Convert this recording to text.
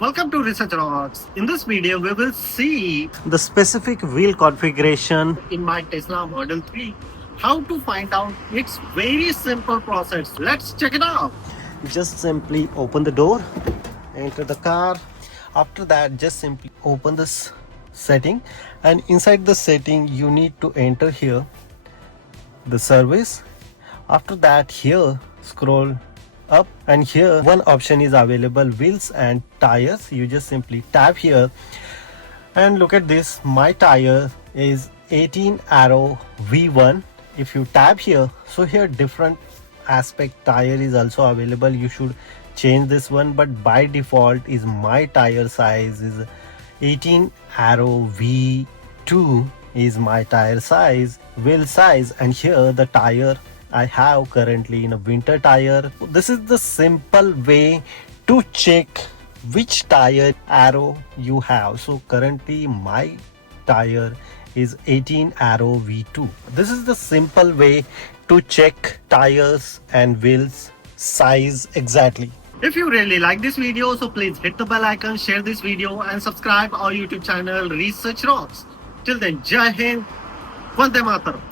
Welcome to Research Rocks. In this video, we will see the specific wheel configuration in my Tesla Model 3. How to find out? It's very simple process. Let's check it out. Just simply open the door, enter the car. After that, just simply open this setting, and inside the setting, you need to enter here the service. After that, here scroll up, and here one option is available, wheels and tires. You just simply tap here and look at this. My tire is 18 Arrow V1. If you tap here, so here different aspect tire is also available. You should change this one, but by default is my tire size is 18 Arrow V2 is my tire size, wheel size, and here the tire I have currently in a winter tire. This is the simple way to check which tire arrow you have. So currently my tire is 18 Arrow V2. This is the simple way to check tires and wheels size exactly. If you really like this video, so please hit the bell icon, share this video and subscribe our YouTube channel Research Rocks. Till then, Jai Hind, Vande Mataram.